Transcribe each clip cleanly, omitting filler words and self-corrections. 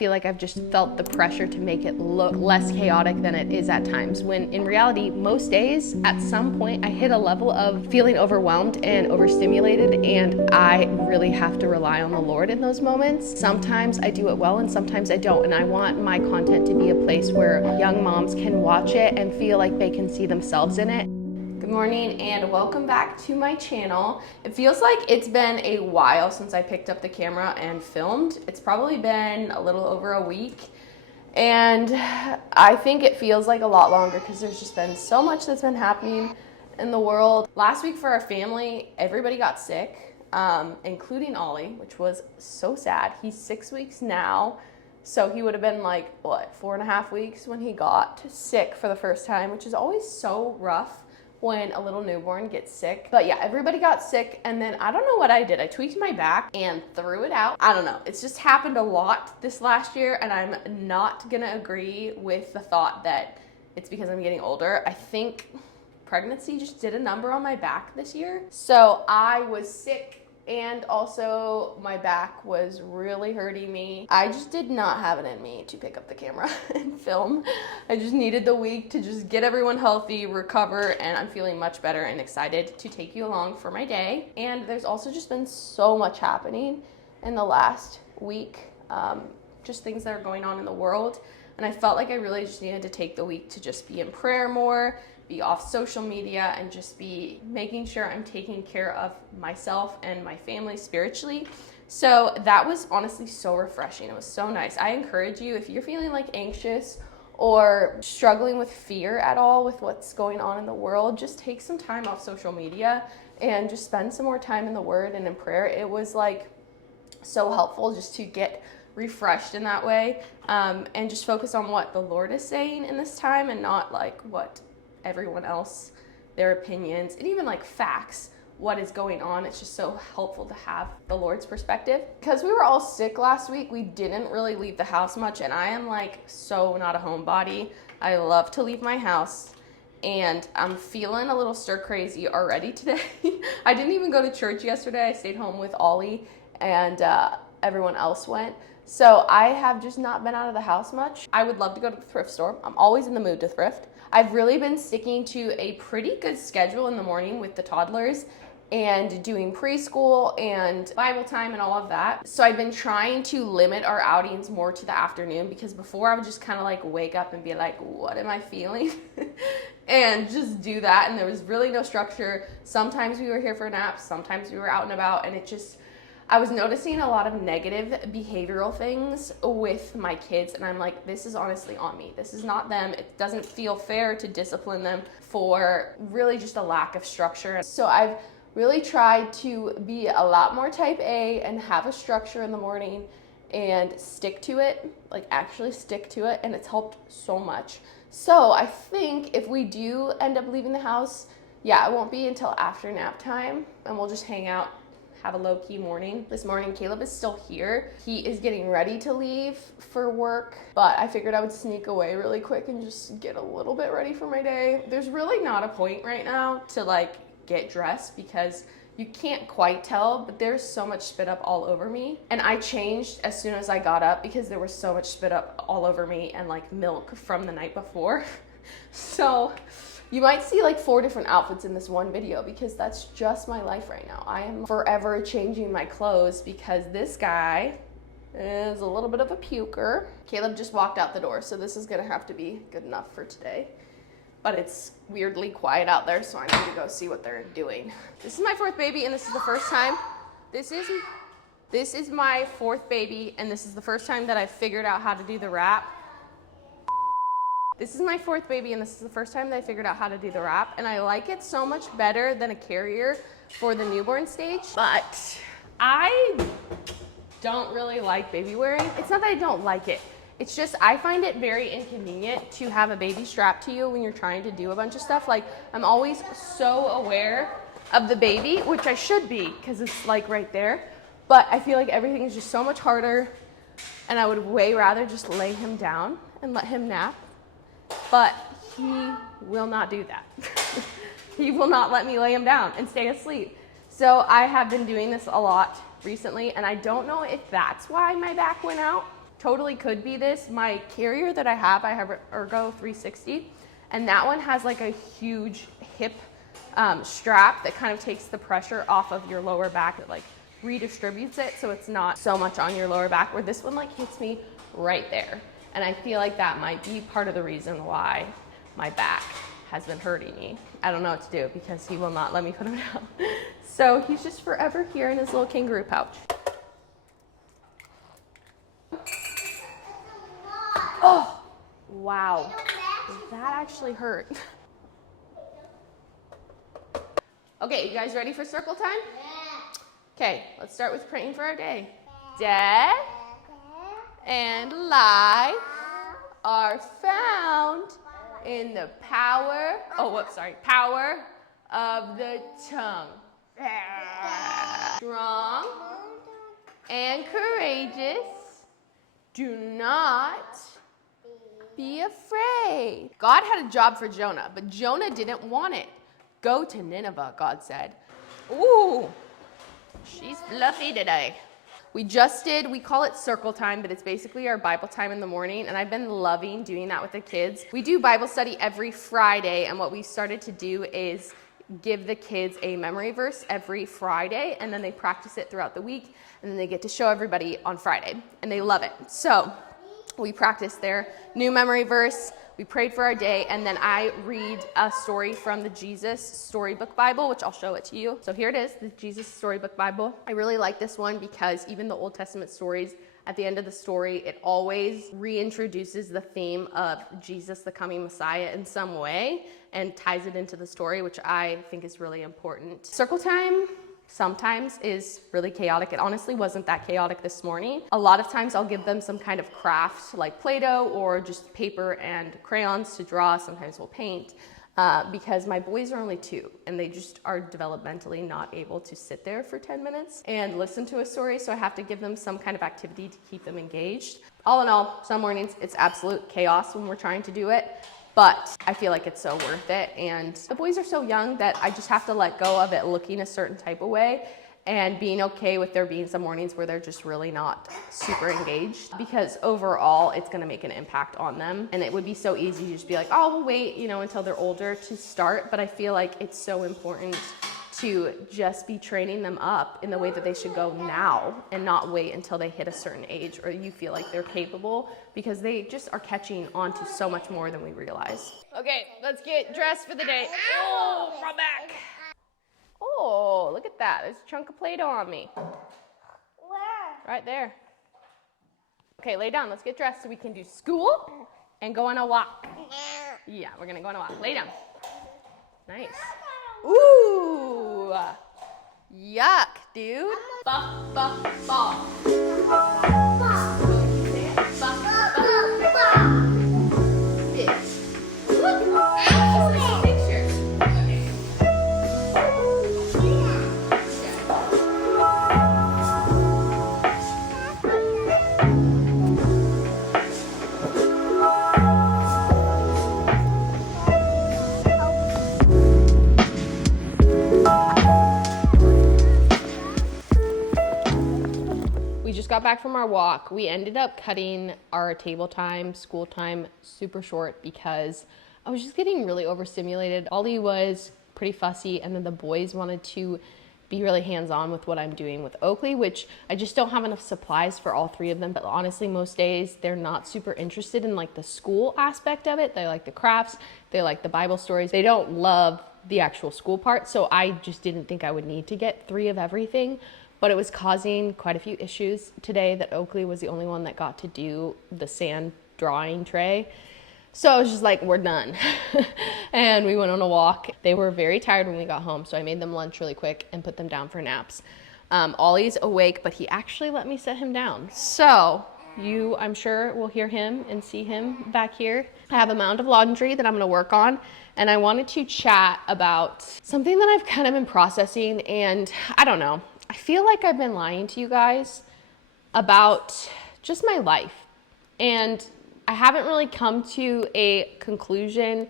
feel like I've just felt the pressure to make it look less chaotic than it is at times, when in reality, most days, at some point, I hit a level of feeling overwhelmed and overstimulated, and I really have to rely on the Lord in those moments. Sometimes I do it well and sometimes I don't, and I want my content to be a place where young moms can watch it and feel like they can see themselves in it. Good morning and welcome back to my channel. It feels like it's been a while since I picked up the camera and filmed. It's probably been a little over a week, and I think it feels like a lot longer because there's just been so much that's been happening in the world. Last week for our family, everybody got sick, including Ollie, which was so sad. He's 6 weeks now, so he would have been like, what, 4.5 weeks when he got sick for the first time, which is always so rough when a little newborn gets sick. But yeah, everybody got sick, and then I don't know what I did. I tweaked my back and threw it out. I don't know. It's just happened a lot this last year, and I'm not gonna agree with the thought that it's because I'm getting older. I think pregnancy just did a number on my back this year. So I was sick, and also my back was really hurting me. I just did not have it in me to pick up the camera and film. I just needed the week to just get everyone healthy, recover, and I'm feeling much better and excited to take you along for my day. And there's also just been so much happening in the last week, just things that are going on in the world. And I felt like I really just needed to take the week to just be in prayer more, be off social media, and just be making sure I'm taking care of myself and my family spiritually. So that was honestly so refreshing. It was so nice. I encourage you, if you're feeling like anxious or struggling with fear at all with what's going on in the world, just take some time off social media and just spend some more time in the Word and in prayer. It was like so helpful just to get refreshed in that way, and just focus on what the Lord is saying in this time and not like what everyone else, their opinions, and even like facts, what is going on. It's just so helpful to have the Lord's perspective. Because we were all sick last week, we didn't really leave the house much, and I am like so not a homebody. I love to leave my house, and I'm feeling a little stir crazy already today. I didn't even go to church yesterday. I stayed home with Ollie, and everyone else went. So I have just not been out of the house much. I would love to go to the thrift store. I'm always in the mood to thrift. I've really been sticking to a pretty good schedule in the morning with the toddlers and doing preschool and Bible time and all of that. So I've been trying to limit our outings more to the afternoon, because before I would just kind of like wake up and be like, what am I feeling? And just do that. And there was really no structure. Sometimes we were here for naps, sometimes we were out and about, and I was noticing a lot of negative behavioral things with my kids, and I'm like, this is honestly on me. This is not them. It doesn't feel fair to discipline them for really just a lack of structure. So I've really tried to be a lot more type A and have a structure in the morning and stick to it, like actually stick to it, and it's helped so much. So I think if we do end up leaving the house, yeah, it won't be until after nap time, and we'll just hang out, have a low-key morning. This morning, Caleb is still here. He is getting ready to leave for work, but I figured I would sneak away really quick and just get a little bit ready for my day. There's really not a point right now to like get dressed because you can't quite tell, but there's so much spit up all over me. And I changed as soon as I got up because there was so much spit up all over me and like milk from the night before. So you might see like 4 different outfits in this one video because that's just my life right now. I am forever changing my clothes because this guy is a little bit of a puker. Caleb just walked out the door, so this is gonna have to be good enough for today. But it's weirdly quiet out there, so I need to go see what they're doing. This is my 4th baby, and this is the first time. This is my 4th baby, and this is the first time that I've figured out how to do the wrap. This is my 4th baby, and this is the first time that I figured out how to do the wrap, and I like it so much better than a carrier for the newborn stage, but I don't really like baby wearing. It's not that I don't like it. It's just I find it very inconvenient to have a baby strapped to you when you're trying to do a bunch of stuff. Like, I'm always so aware of the baby, which I should be because it's like right there, but I feel like everything is just so much harder, and I would way rather just lay him down and let him nap. But he will not do that. He will not let me lay him down and stay asleep. So I have been doing this a lot recently, and I don't know if that's why my back went out. totally could be this. My carrier that I have Ergo 360, and that one has like a huge hip strap that kind of takes the pressure off of your lower back. It like redistributes it so it's not so much on your lower back, where this one like hits me right there. And I feel like that might be part of the reason why my back has been hurting me. I don't know what to do because he will not let me put him down. So he's just forever here in his little kangaroo pouch. Oh, wow. That actually hurt. Okay, you guys ready for circle time? Okay, let's start with praying for our day. Death and life are found in the power of the tongue. Strong and courageous, do not be afraid. God had a job for Jonah, but Jonah didn't want it. Go to Nineveh, God said. Ooh, she's fluffy today. We call it circle time, but it's basically our Bible time in the morning, and I've been loving doing that with the kids. We do Bible study every Friday, and what we started to do is give the kids a memory verse every Friday, and then they practice it throughout the week, and then they get to show everybody on Friday, and they love it. So we practiced their new memory verse, we prayed for our day, and then I read a story from the Jesus Storybook Bible, which I'll show it to you. So here it is, the Jesus Storybook Bible. I really like this one because even the Old Testament stories, at the end of the story, it always reintroduces the theme of Jesus, the coming Messiah, in some way and ties it into the story, which I think is really important. Circle time sometimes is really chaotic. It honestly wasn't that chaotic this morning. A lot of times I'll give them some kind of craft like Play-Doh or just paper and crayons to draw. Sometimes we'll paint because my boys are only 2 and they just are developmentally not able to sit there for 10 minutes and listen to a story. So I have to give them some kind of activity to keep them engaged. All in all, some mornings it's absolute chaos when we're trying to do it. But I feel like it's so worth it. And the boys are so young that I just have to let go of it looking a certain type of way and being okay with there being some mornings where they're just really not super engaged, because overall it's going to make an impact on them. And it would be so easy to just be like, oh, we'll wait, until they're older to start. But I feel like it's so important to just be training them up in the way that they should go now and not wait until they hit a certain age or you feel like they're capable, because they just are catching on to so much more than we realize. Okay, let's get dressed for the day. Oh, my back. Oh, look at that. There's a chunk of Play-Doh on me. Where? Right there. Okay, lay down. Let's get dressed so we can do school and go on a walk. Yeah, we're going to go on a walk. Lay down. Nice. Ooh, yuck, dude. Buff, buff, buff. We just got back from our walk. We ended up cutting our table time, school time, super short because I was just getting really overstimulated. Ollie was pretty fussy, and then the boys wanted to be really hands-on with what I'm doing with Oakley, which I just don't have enough supplies for all 3 of them. But honestly, most days they're not super interested in like the school aspect of it. They like the crafts, they like the Bible stories. They don't love the actual school part. So I just didn't think I would need to get 3 of everything. But it was causing quite a few issues today that Oakley was the only one that got to do the sand drawing tray. So I was just like, we're done. And we went on a walk. They were very tired when we got home, so I made them lunch really quick and put them down for naps. Ollie's awake, but he actually let me set him down. So you, I'm sure, will hear him and see him back here. I have a mound of laundry that I'm gonna work on, and I wanted to chat about something that I've kind of been processing, and I don't know. I feel like I've been lying to you guys about just my life, and I haven't really come to a conclusion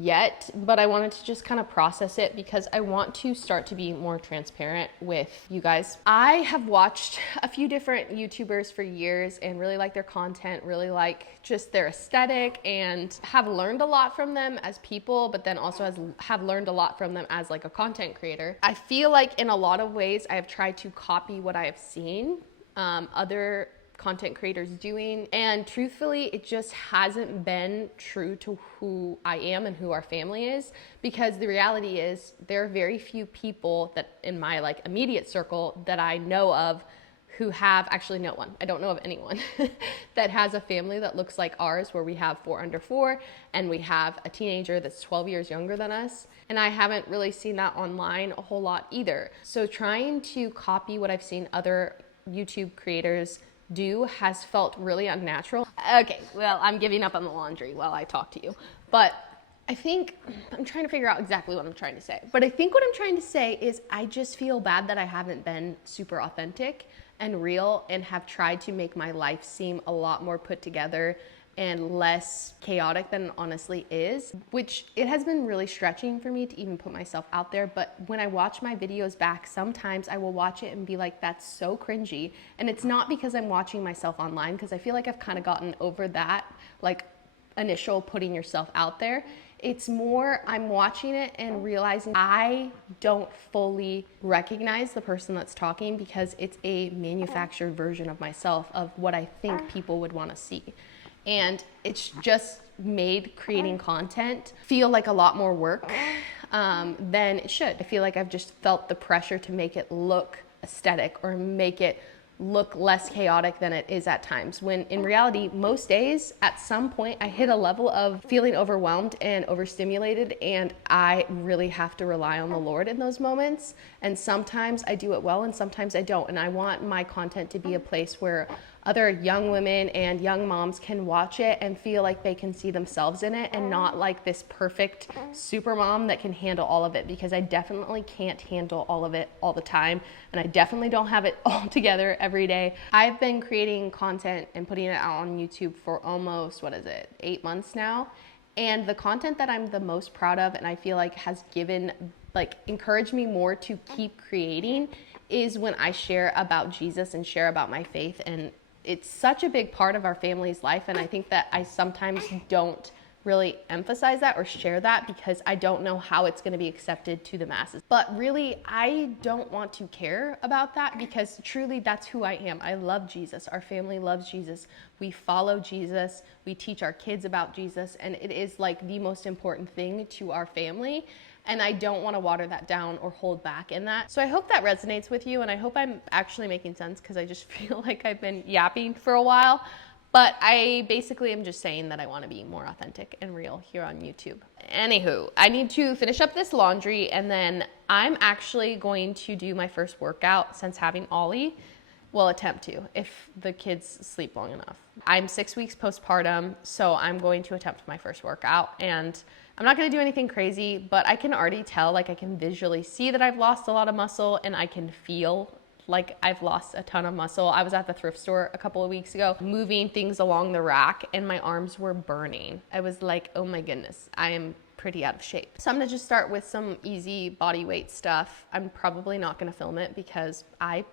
yet, but I wanted to just kind of process it because I want to start to be more transparent with you guys. I have watched a few different YouTubers for years and really like their content, really like just their aesthetic, and have learned a lot from them as people, but then also have learned a lot from them as like a content creator. I feel like in a lot of ways I have tried to copy what I have seen other content creators doing, and truthfully it just hasn't been true to who I am and who our family is, because the reality is there are very few people that in my like immediate circle that I know of who have, actually no one, I don't know of anyone that has a family that looks like ours, where we have 4 under 4 and we have a teenager that's 12 years younger than us. And I haven't really seen that online a whole lot either. So trying to copy what I've seen other YouTube creators do has felt really unnatural. Okay, well, I'm giving up on the laundry while I talk to you, but I think I'm trying to figure out exactly what I'm trying to say. But I think what I'm trying to say is I just feel bad that I haven't been super authentic and real and have tried to make my life seem a lot more put together and less chaotic than it honestly is, which it has been really stretching for me to even put myself out there. But when I watch my videos back, sometimes I will watch it and be like, that's so cringy. And it's not because I'm watching myself online, because I feel like I've kind of gotten over that, like initial putting yourself out there. It's more I'm watching it and realizing I don't fully recognize the person that's talking, because it's a manufactured version of myself, of what I think people would want to see. And it's just made creating content feel like a lot more work than it should. I feel like I've just felt the pressure to make it look aesthetic or make it look less chaotic than it is at times, when in reality, most days at some point I hit a level of feeling overwhelmed and overstimulated, and I really have to rely on the Lord in those moments. And sometimes I do it well and sometimes I don't. And I want my content to be a place where other young women and young moms can watch it and feel like they can see themselves in it, and not like this perfect super mom that can handle all of it, because I definitely can't handle all of it all the time, and I definitely don't have it all together every day. I've been creating content and putting it out on YouTube for almost, 8 months now, and the content that I'm the most proud of and I feel like has encouraged me more to keep creating is when I share about Jesus and share about my faith. And it's such a big part of our family's life, and I think that I sometimes don't really emphasize that or share that because I don't know how it's going to be accepted to the masses. But really, I don't want to care about that, because truly that's who I am. I love Jesus. Our family loves Jesus. We follow Jesus. We teach our kids about Jesus, and it is like the most important thing to our family. And I don't want to water that down or hold back in that. So I hope that resonates with you, and I hope I'm actually making sense, because I just feel like I've been yapping for a while. But I basically am just saying that I want to be more authentic and real here on YouTube. Anywho, I need to finish up this laundry, and then I'm actually going to do my first workout since having Ollie. Well, attempt to, if the kids sleep long enough. I'm 6 weeks postpartum, so I'm going to attempt my first workout, and I'm not going to do anything crazy, but I can already tell, like I can visually see that I've lost a lot of muscle, and I can feel like I've lost a ton of muscle. I was at the thrift store a couple of weeks ago, moving things along the rack, and my arms were burning. I was like, oh my goodness, I am pretty out of shape. So I'm gonna just start with some easy body weight stuff. I'm probably not gonna film it because I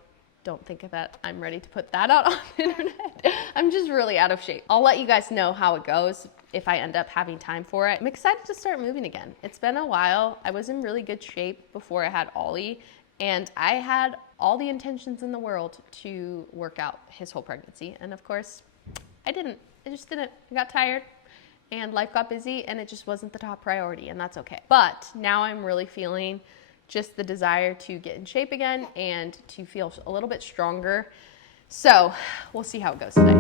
don't think that I'm ready to put that out on the internet. I'm just really out of shape. I'll let you guys know how it goes if I end up having time for it. I'm excited to start moving again. It's been a while. I was in really good shape before I had Ollie, and I had all the intentions in the world to work out his whole pregnancy. And of course, I didn't. I just didn't. I got tired and life got busy, and it just wasn't the top priority, and that's okay. But now I'm really feeling just the desire to get in shape again and to feel a little bit stronger. So we'll see how it goes today.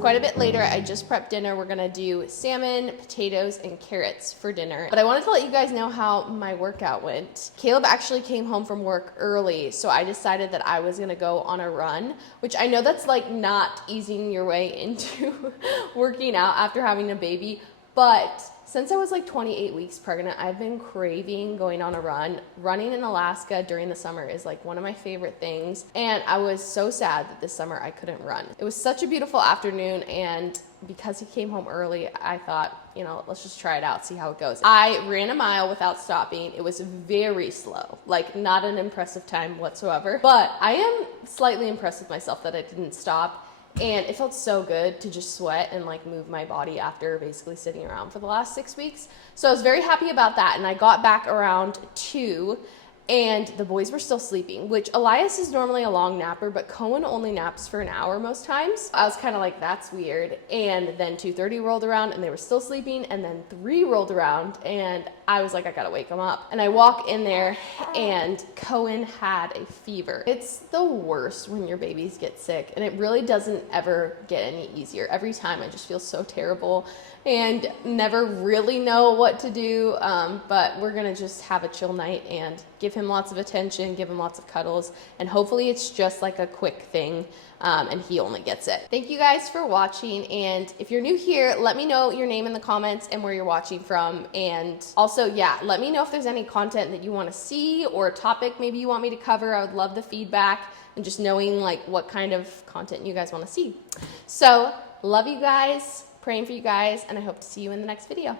Quite a bit later. I just prepped dinner. We're gonna do salmon, potatoes, and carrots for dinner. But I wanted to let you guys know how my workout went. Caleb actually came home from work early, so I decided that I was gonna go on a run, which I know that's like not easing your way into working out after having a baby, but Since I was like 28 weeks pregnant, I've been craving going on a run. Running in Alaska during the summer is like one of my favorite things. And I was so sad that this summer I couldn't run. It was such a beautiful afternoon, and because he came home early, I thought, you know, let's just try it out, see how it goes. I ran a mile without stopping. It was very slow, like not an impressive time whatsoever. But I am slightly impressed with myself that I didn't stop. And it felt so good to just sweat and like move my body after basically sitting around for the last 6 weeks. So I was very happy about that. And I got back around 2, and the boys were still sleeping, which Elias is normally a long napper, but Cohen only naps for an hour most times. I was kind of like, that's weird. And then 2:30 rolled around and they were still sleeping. And then 3 rolled around and I was like, I gotta wake them up. And I walk in there and Cohen had a fever. It's the worst when your babies get sick, and it really doesn't ever get any easier. Every time I just feel so terrible and never really know what to do. But we're gonna just have a chill night and give him lots of attention, give him lots of cuddles, and hopefully it's just like a quick thing. And he only gets it. Thank you guys for watching, and if you're new here, let me know your name in the comments and where you're watching from. And also, yeah, let me know if there's any content that you want to see or a topic maybe you want me to cover. I would love the feedback and just knowing like what kind of content you guys want to see. So love you guys, praying for you guys, and I hope to see you in the next video.